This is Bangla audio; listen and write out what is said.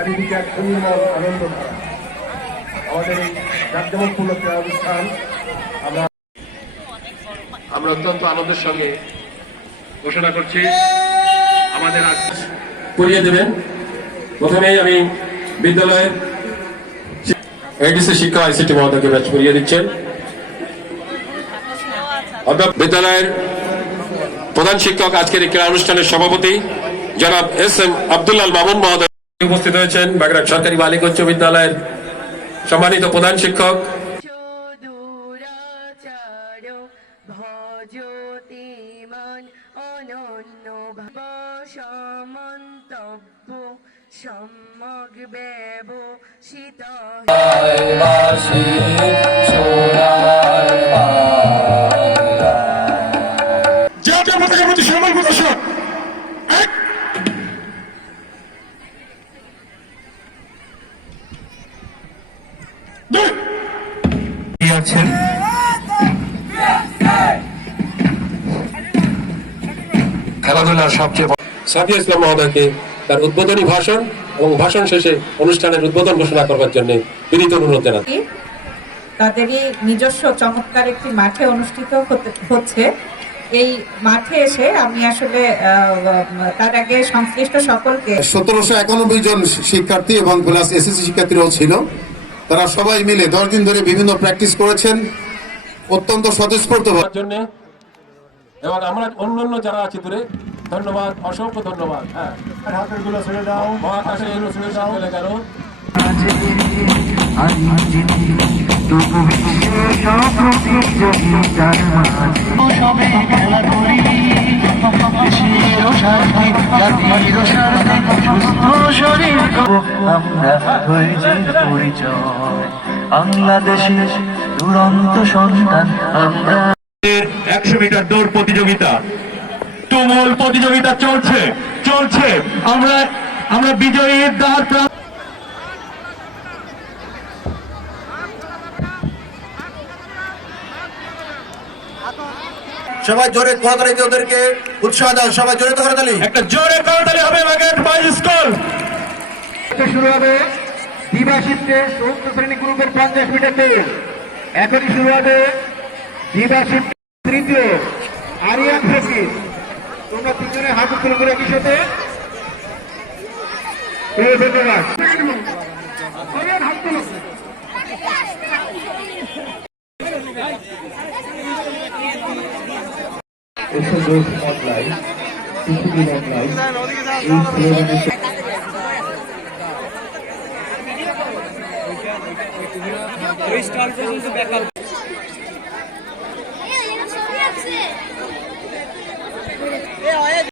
চারিদিকে এক সুনির্মল আনন্দ ধারা আমাদের এই জাকজমকপূর্ণ ক্রীড়া অনুষ্ঠান আমরা আমরা অত্যন্ত আনন্দের সঙ্গে ঘোষণা করছি আমাদের আজ করিয়ে দেবেন। প্রথমেই আমি বিদ্যালয়ের এডিসি শিক্ষা আইসিটি মহোদয়কে ব্যাচ করিয়ে দিচ্ছেন। বিদ্যালয়ের প্রধান শিক্ষক আজকের এই ক্রীড়া অনুষ্ঠানের সভাপতি জনাব এস এম আব্দুল্লাহ মামুন মহোদয়। উপস্থিত হয়েছেন বাগড়া সরকারি বালিক উচ্চ বিদ্যালয়ের সম্মানিত প্রধান শিক্ষক। দুরাচার ভজতিমান অনন্য ভাব সমন্তব্য সম্যক ব্যবসিত জাতীয় আছেন খেলাধুলার সবচেয়ে সাফিয়া ইসলাম মহোদয়কে তার উদ্বোধনী ভাষণ এবং ভাষণ শেষে অনুষ্ঠানের উদ্বোধন ঘোষণা করবার জন্য বিনীত অনুরোধ জানাচ্ছি। তাদেরই নিজস্ব চমৎকার একটি মাঠে অনুষ্ঠিত হচ্ছে। এই মাঠে এসে আমি আসলে আহ, তার আগে সংশ্লিষ্ট সকলকে সতেরোশো একানব্বই জন শিক্ষার্থী এবং প্লাস এসএসসি শিক্ষার্থীরাও ছিল। তারা সবাই মিলে দশ দিন ধরে বিভিন্ন প্র্যাকটিস করেছেন। অত্যন্ত স্বতঃস্ফূর্ত জন্য। এবং আমরা অন্যান্য যারা আছি দূরে ধন্যবাদ অসংখ্য ধন্যবাদ। হ্যাঁ। হাতেরগুলো ছেড়ে দাও। মহাকাশে এলো ছেড়ে গেল আমরা ধৈর্যের পরিচয় বাংলাদেশের দুরন্ত সন্তান আমরা একশো মিটার দৌড় প্রতিযোগিতা। তুমুল প্রতিযোগিতা চলছে চলছে। আমরা আমরা বিজয়ীর দ্বার প্রান্তে সবাই জোরে করতালি দিয়ে ওদেরকে উৎসাহ দাও সবাই জোরে তো করতালি একটা জোরে করতালি হবে বাগেট বয়েজ স্কুল শুরু হবে দিবাশিতে চতুর্থ শ্রেণি গ্রুপের পঞ্চাশ মিটার দৌড় এখনই শুরু হবে দিবাশিত তৃতীয় আরিয়ান ফেসি তোমরা তিনজনে হাত তুলে করে একই সাথে। এই ধন্যবাদ। also goes on live, CCTV on live, each ceremony. ওই স্টার পর্যন্ত ব্যাকআপ